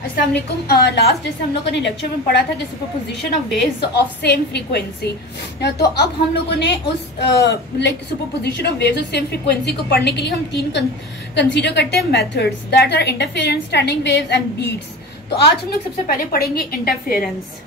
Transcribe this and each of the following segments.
अस्सलाम वालेकुम। लास्ट जैसे हम लोगों ने लेक्चर में पढ़ा था कि superposition of waves of same frequency. तो अब हम लोगों ने उस superposition of waves of same frequency को पढ़ने के लिए हम तीन कंसीडर करते हैं methods, that are interference, standing waves and beats. तो आज हम लोग सबसे पहले पढ़ेंगे इंटरफेरेंस।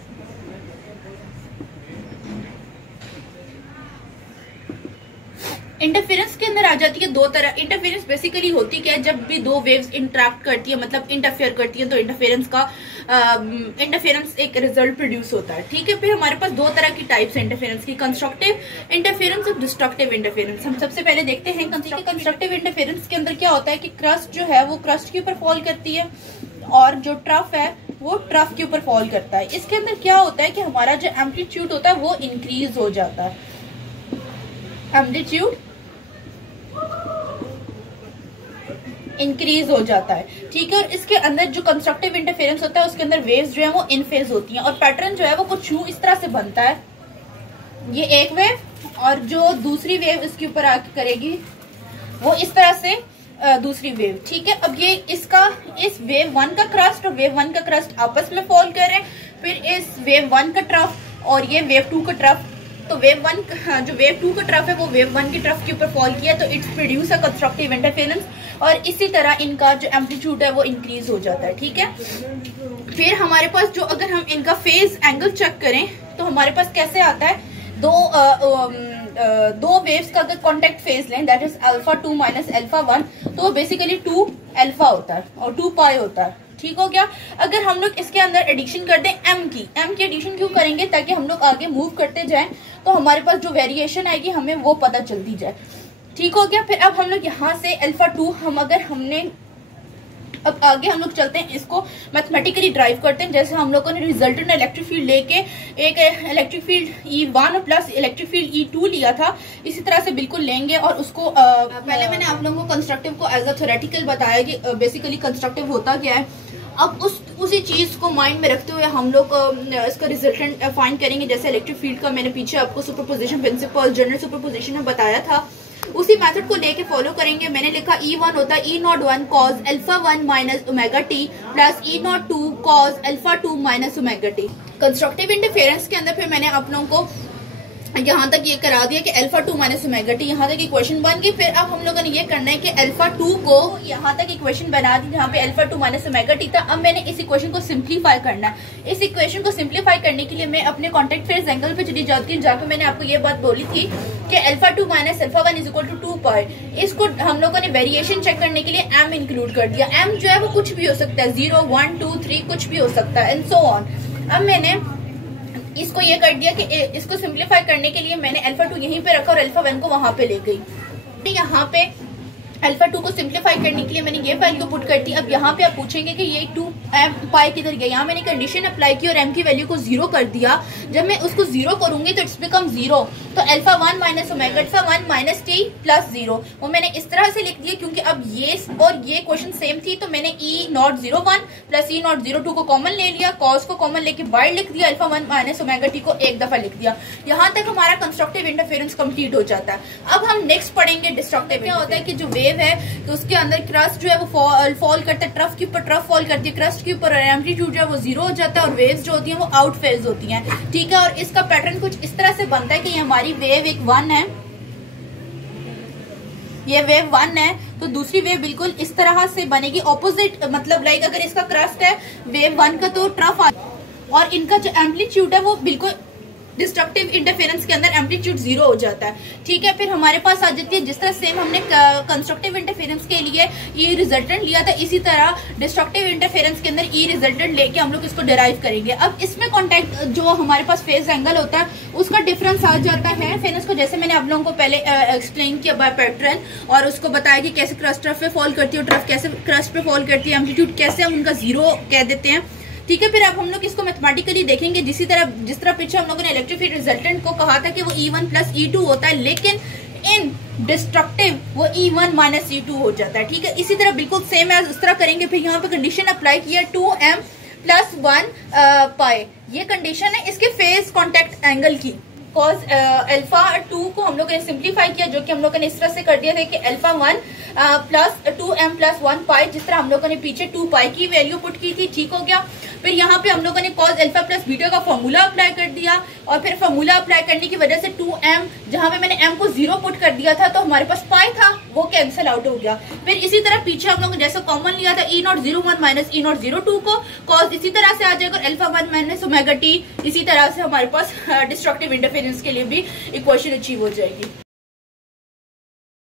इंटरफेरेंस के अंदर आ जाती है दो तरह। इंटरफेरेंस बेसिकली होती क्या है, जब भी दो वेव्स इंटरेक्ट करती है, मतलब इंटरफेयर करती है, तो इंटरफेरेंस एक रिजल्ट प्रोड्यूस होता है। ठीक है, फिर हमारे पास दो तरह की टाइप्स है इंटरफेरेंस की, कंस्ट्रक्टिव इंटरफेरेंस और डिस्ट्रक्टिव इंटरफेरेंस। हम सबसे पहले देखते हैं कंस्ट्रक्टिव इंटरफेरेंस के अंदर क्या होता है कि क्रस्ट जो है वो क्रस्ट के ऊपर फॉल करती है और जो ट्रफ है वो ट्रफ के ऊपर फॉल करता है। इसके अंदर क्या होता है कि हमारा जो एम्पलीट्यूड होता है वो इंक्रीज हो जाता है, एम्पलीट्यूड इंक्रीज हो जाता है। ठीक है, और इसके अंदर जो कंस्ट्रक्टिव इंटरफेरेंस होता है उसके अंदर वेव्स जो है वो इन फेज होती हैं और पैटर्न जो है वो कुछ यूं इस तरह से बनता है, ये एक वेव और जो दूसरी वेव इसके ऊपर आके करेगी वो इस तरह से दूसरी वेव। ठीक है, अब ये इस वेव वन का क्रस्ट और वेव वन का क्रस्ट आपस में फॉल करें, फिर इस वेव वन का ट्रफ और ये वेव टू का ट्रफ, तो वेव वन जो वेव टू का ट्रफ है वो वेव वन की ट्रफ के ऊपर फॉल किया, तो it's produce a constructive interference और इसी तरह इनका जो एम्पलीट्यूड है वो इंक्रीज हो जाता है। ठीक है, फिर हमारे पास जो अगर हम इनका फेज एंगल चेक करें तो हमारे पास कैसे आता है, दो वेव्स का अगर कॉन्टेक्ट फेज लें, that is alpha 2 minus alpha 1, तो बेसिकली 2 अल्फा होता है और 2 पाई होता है। ठीक हो गया। अगर हम लोग इसके अंदर एडिशन कर दें एम की एडिशन क्यों करेंगे, ताकि हम लोग आगे मूव करते जाएं तो हमारे पास जो वेरिएशन आएगी हमें वो पता चलती जाए। ठीक हो गया। फिर अब हम लोग यहाँ से अल्फा 2 अब आगे हम लोग चलते हैं, इसको मैथमेटिकली ड्राइव करते हैं। जैसे हम लोगों ने रिजल्टेंट इलेक्ट्रिक फील्ड लेके एक electric field E1 plus electric field E2 लिया था, इसी तरह से बिल्कुल लेंगे और उसको पहले मैंने आप लोगों को कंस्ट्रक्टिव को एज अ थ्योरेटिकल बताया कि बेसिकली कंस्ट्रक्टिव होता क्या है। अब उसी चीज को माइंड में रखते हुए हम लोग इसका रिजल्टेंट फाइंड करेंगे। जैसे इलेक्ट्रिक फील्ड का मैंने पीछे आपको सुपरपोजिशन प्रिंसिपल जनरल सुपरपोजिशन में बताया था, उसी मेथड को लेके फॉलो करेंगे। मैंने लिखा E1 होता है E01 cos alpha 1 minus omega T plus E02 cos alpha 2 minus omega T. Constructive interference के अंदर फिर मैंने आप लोगों को यहाँ तक ये करा दिया कि अल्फा 2 माइनस ओमेगा टी, यहाँ तक इक्वेशन बन गई। फिर अब हम लोगों ने ये करना है कि अल्फा 2 को यहाँ तक इक्वेशन बना दी जहाँ पे अल्फा 2 माइनस ओमेगा टी था। अब मैंने इस इक्वेशन को सिंप्लीफाई करना है। इस इक्वेशन को सिंप्लीफाई करने के लिए मैं अपने कॉन्टेक्ट फेज एंगल पे चली जाती हूँ, जाकर मैंने आपको ये बात बोली थी कि alpha 2 minus alpha 1 is equal to 2 pi. इसको हम लोगों ने वेरिएशन चेक करने के लिए एम इंक्लूड कर दिया। एम जो है वो कुछ भी हो सकता है, 0 1 2 3 कुछ भी हो सकता है एंड सो ऑन। अब मैंने इसको ये कर दिया कि इसको सिंप्लीफाई करने के लिए मैंने अल्फा 2 यहीं पे रखा और अल्फा 1 को वहां पे ले गई। यहाँ पे अल्फा 2 को सिंप्लीफाई करने के लिए मैंने ये वैल्यू पुट कर दी। अब यहाँ पे आप पूछेंगे कि ये 2 एम पाई किधर गया, यहाँ मैंने कंडीशन अप्लाई की और एम की वैल्यू को 0 कर दिया। जब मैं उसको 0 करूंगी तो इट्स बिकम 0, तो alpha 1 minus omega alpha 1 minus T plus 0 वो मैंने इस तरह से लिख दिया, क्योंकि अब ये और ये क्वेश्चन सेम थी तो मैंने E001 प्लस E002 को कॉमन ले लिया, कॉस को कॉमन लेके बाहर लिख दिया, अल्फा 1 माइनस ओमेगा टी को एक दफा लिख दिया। यहाँ तक हमारा कंस्ट्रक्टिव इंटरफेरेंस कंप्लीट हो जाता है। अब हम नेक्स्ट पढ़ेंगे डिस्ट्रक्टिव। क्या होता है कि जो वेव है तो उसके अंदर क्रस्ट जो है वो फॉल करता है, ट्रफ के ऊपर ट्रफ फॉल करती है, क्रस्ट के ऊपर एम्पलीट्यूड जो है वो 0 हो जाता है और वेव्स जो होती हैं वो आउट फेज होती हैं। ठीक है, और इसका पैटर्न कुछ इस तरह से बनता है कि ये हमारी वेव एक 1 है, ये वेव 1 है, तो दूसरी वेव बिल्कुल इस तरह से बनेगी ऑपोजिट, मतलब लाइक अगर इसका क्रस्ट है वेव 1 का तो ट्रफ और इनका जो एम्पलीट्यूड है वो बिल्कुल डिस्ट्रक्टिव इंटरफेरेंस के अंदर एम्पलीट्यूड 0 हो जाता है। ठीक है, फिर हमारे पास आ जाती है जिस तरह सेम हमने कंस्ट्रक्टिव इंटरफेरेंस के लिए ई रिजल्टेंट लिया था, इसी तरह डिस्ट्रक्टिव इंटरफेरेंस के अंदर ई रिजल्टेंट लेके हम लोग इसको डिराइव करेंगे। अब इसमें कॉन्टेक्ट जो हमारे पास फेज एंगल होता है उसका डिफरेंस आ जाता है। फिर इसको जैसे मैंने आप लोगों को पहले एक्सप्लेन किया बाय पैटर्न और उसको बताया कि कैसे क्रस्ट ट्रफ पे फॉल करती है, ट्रफ कैसे क्रस्ट पे फॉल करती है, एम्पलीट्यूड कैसे हम उनका 0 कह देते हैं। ठीक है, फिर अब हम लोग इसको मैथमेटिकली देखेंगे जिस तरह पीछे हम लोगों ने इलेक्ट्रिक फील्ड रिजल्टेंट को कहा था कि वो E1 प्लस E2 होता है, लेकिन इन डिस्ट्रक्टिव वो E1 माइनस E2 हो जाता है। ठीक है, इसी तरह बिल्कुल सेम एज इस तरह करेंगे। फिर यहाँ पे कंडीशन अप्लाई किया 2m प्लस 1 पाई, ये कंडीशन है इसके फेज कॉन्टेक्ट एंगल की। कॉज अल्फा 2 को हम लोग ने सिंप्लीफाई किया, जो कि हम लोगों ने इस तरह से कर दिया था कि अल्फा 1 प्लस 2m प्लस 1 पाई, जिस तरह हम लोगों ने पीछे 2 पाई की वैल्यू पुट की थी, ठीक हो गया। फिर यहाँ पे हम लोगों ने कॉज अल्फा प्लस बीटा का फॉर्मूला अप्लाई कर दिया, और फिर फॉर्मूला अप्लाई करने की वजह से 2m, जहां पे मैंने m को 0 पुट कर दिया था तो हमारे पास पाई था, वो कैंसिल आउट हो गया। फिर इसी तरह पीछे हम लोगों ने जैसा कॉमन लिया था E001 माइनस E002 को, कॉज इसी तरह से आ जाएगा, अल्फा 1 माइनस ओमेगा t, इसी तरह से हमारे पास डिस्ट्रक्टिव इंटरफेरेंस के लिए भी इक्वेशन अचीव हो जाएगी।